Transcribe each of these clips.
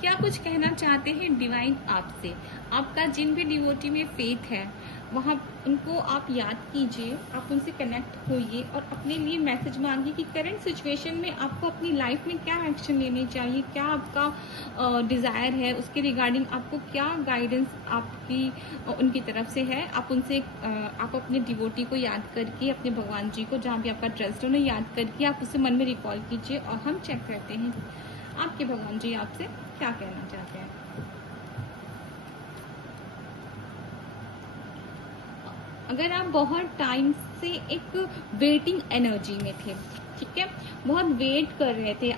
क्या कुछ कहना चाहते हैं डिवाइन आपसे। आपका जिन भी डिवोटी में फेथ है वहाँ उनको आप याद कीजिए, आप उनसे कनेक्ट होइए और अपने लिए मैसेज मांगिए कि करंट सिचुएशन में आपको अपनी लाइफ में क्या एक्शन लेने चाहिए, क्या आपका डिज़ायर है, उसके रिगार्डिंग आपको क्या गाइडेंस आपकी उनकी तरफ से है। आप उनसे आप अपने डिवोटी को याद करके, अपने भगवान जी को जहाँ भी आपका ट्रस्ट है उन्हें याद करके आप उसे मन में रिकॉल कीजिए और हम चेक करते हैं आपके भगवान जी आपसे क्या कहना चाहते हैं। अगर आप बहुत टाइम से एक वेटिंग एनर्जी में थे, ठीक है, बहुत वेट कर रहे थे,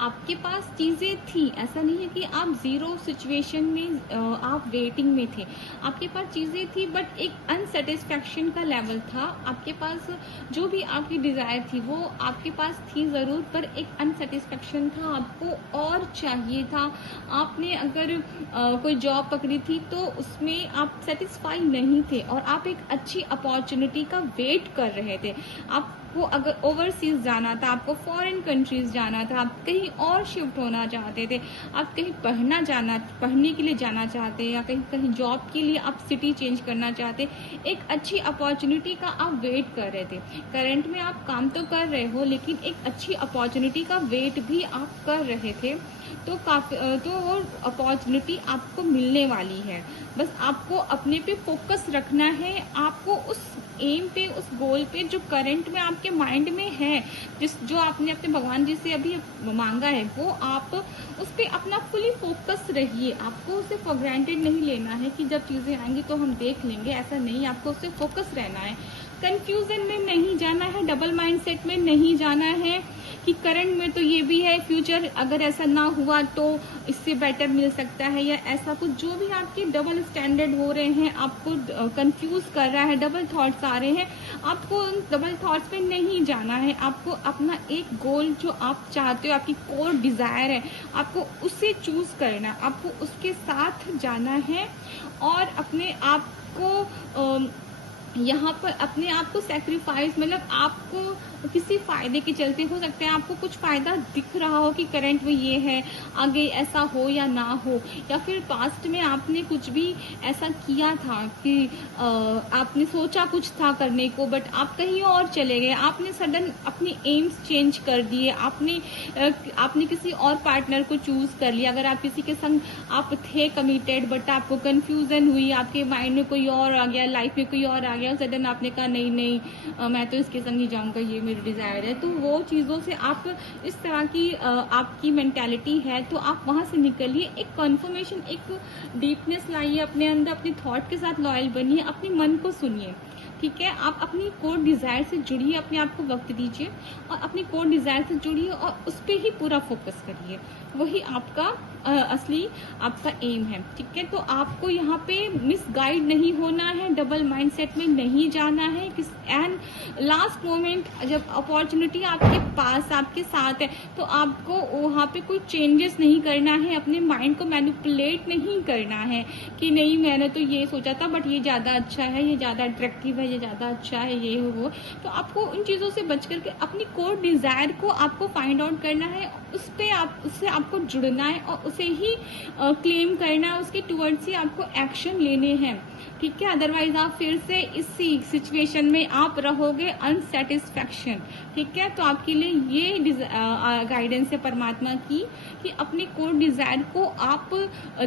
आपके पास चीजें थी, ऐसा नहीं है कि आप जीरो सिचुएशन में आप वेटिंग में थे, आपके पास चीजें थी बट एक अनसेटिस्फैक्शन का लेवल था। आपके पास जो भी आपकी डिजायर थी वो आपके पास थी जरूर, पर एक अनसेटिस्फैक्शन था, आपको और चाहिए था। आपने अगर कोई जॉब पकड़ी थी तो उसमें आप सेटिस्फाई नहीं थे और आप एक अच्छी अपॉर्चुनिटी का वेट कर रहे थे। आपको अगर ओवरसीज जाना था, आपको फॉरेन कंट्रीज जाना था, आप कहीं और शिफ्ट होना चाहते थे, आप कहीं पढ़ने के लिए जाना चाहते या कहीं जॉब के लिए आप सिटी चेंज करना चाहते, एक अच्छी अपॉर्चुनिटी का आप वेट कर रहे थे। करंट में आप काम तो कर रहे हो लेकिन एक अच्छी अपॉर्चुनिटी का वेट भी आप कर रहे थे, तो वो अपॉर्चुनिटी आपको मिलने वाली है। बस आपको अपने पे फोकस रखना है, आपको उस एम पे, उस गोल पे जो करंट में आपके माइंड में है, जो आपने अपने भगवान जी से अभी मांगा है, वो आप उस पे अपना फुली फोकस रहिए। आपको उसे फॉर ग्रांटेड नहीं लेना है कि जब चीजें आएंगी तो हम देख लेंगे, ऐसा नहीं, आपको उससे फोकस रहना है। कंफ्यूजन में नहीं जाना है, डबल माइंडसेट में नहीं जाना है कि करंट में तो ये भी है, फ्यूचर अगर ऐसा ना हुआ तो इससे बेटर मिल सकता है, या ऐसा कुछ जो भी आपके डबल स्टैंडर्ड हो रहे हैं, आपको कंफ्यूज कर रहा है, डबल थॉट्स आ रहे हैं, आपको उन डबल थॉट्स पे नहीं जाना है। आपको अपना एक गोल जो आप चाहते हो, आपकी कोर डिजायर है, आपको उसे चूज करना, आपको उसके साथ जाना है और अपने आप को यहाँ पर अपने आप को सेक्रीफाइस, मतलब आपको किसी फायदे के चलते, हो सकता है आपको कुछ फायदा दिख रहा हो कि करंट में ये है, आगे ऐसा हो या ना हो, या फिर पास्ट में आपने कुछ भी ऐसा किया था कि आपने सोचा कुछ था करने को बट आप कहीं और चले गए, आपने सडन अपनी एम्स चेंज कर दिए, आपने किसी और पार्टनर को चूज कर लिया। अगर आप किसी के संग आप थे कमिटेड बट आपको कंफ्यूजन हुई, आपके माइंड में कोई और आ गया, लाइफ में कोई और आ गया, सडन आपने कहा नहीं नहीं मैं तो इसके संग ही जाऊंगा, ये मेरी डिजायर है, तो वो चीजों से आप इस तरह की आपकी मेंटालिटी है तो आप वहां से निकलिए, एक कन्फर्मेशन, एक डीपनेस लाइए अपने अंदर, अपने थॉट के साथ लॉयल बनिए, अपने मन को सुनिए, ठीक है। आप अपनी कोर डिजायर से जुड़िए, अपने आप को वक्त दीजिए और अपनी कोर डिजायर से जुड़िए और उस पर ही पूरा फोकस करिए, वही आपका असली आपका एम है, ठीक है। तो आपको यहाँ पे मिसगाइड नहीं होना है, डबल माइंडसेट में नहीं जाना है, एंड लास्ट मोमेंट जब अपॉर्चुनिटी आपके पास, आपके साथ है, तो आपको वहाँ पे कोई चेंजेस नहीं करना है, अपने माइंड को मैनिपुलेट नहीं करना है कि नहीं मैंने तो ये सोचा था बट ये ज्यादा अच्छा है, ये ज्यादा अट्रैक्टिव है, ये ज्यादा अच्छा है, ये वो। तो आपको उन चीजों से बच करके अपनी कोर डिजायर को आपको फाइंड आउट करना है, उससे आपको जुड़ना है और उसे ही क्लेम करना है, उसके टुवर्ड्स ही आपको एक्शन लेने हैं, ठीक है। अदरवाइज आप फिर से इसी सिचुएशन में आप रहोगे अनसेटिस्फैक्शन, ठीक है। तो आपके लिए ये गाइडेंस है परमात्मा की कि अपने कोर डिजायर को आप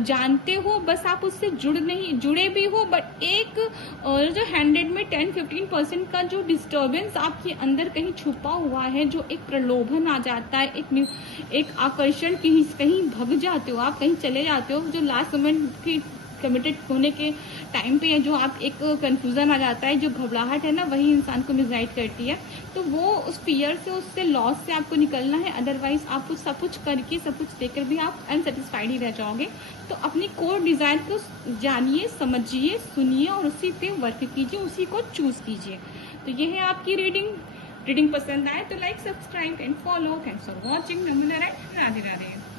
जानते हो, बस आप उससे जुड़े भी हो, बट एक जो 100 में 10-15% का जो डिस्टर्बेंस आपके अंदर कहीं छुपा हुआ है, जो एक प्रलोभन आ जाता है, एक आकर्षण, कहीं भग जाते हो आप, कहीं चले जाते हो, जो लास्ट मोमेंट की कमिटेड होने के टाइम पे जो आप एक कंफ्यूजन आ जाता है, जो घबराहट है ना, वही इंसान को मिसगाइड करती है। तो वो उस फियर से, उससे लॉस से आपको निकलना है, अदरवाइज आप सब कुछ करके, सब कुछ देकर भी आप अनसेटिस्फाइड ही रह जाओगे। तो अपनी कोर डिजायर को जानिए, समझिए, सुनिए और उसी पे वर्क कीजिए, उसी को चूज कीजिए। तो ये है आपकी रीडिंग पसंद आए तो like, subscribe and follow. Thanks for watching. NaMo Narayan, Radhe Radhe.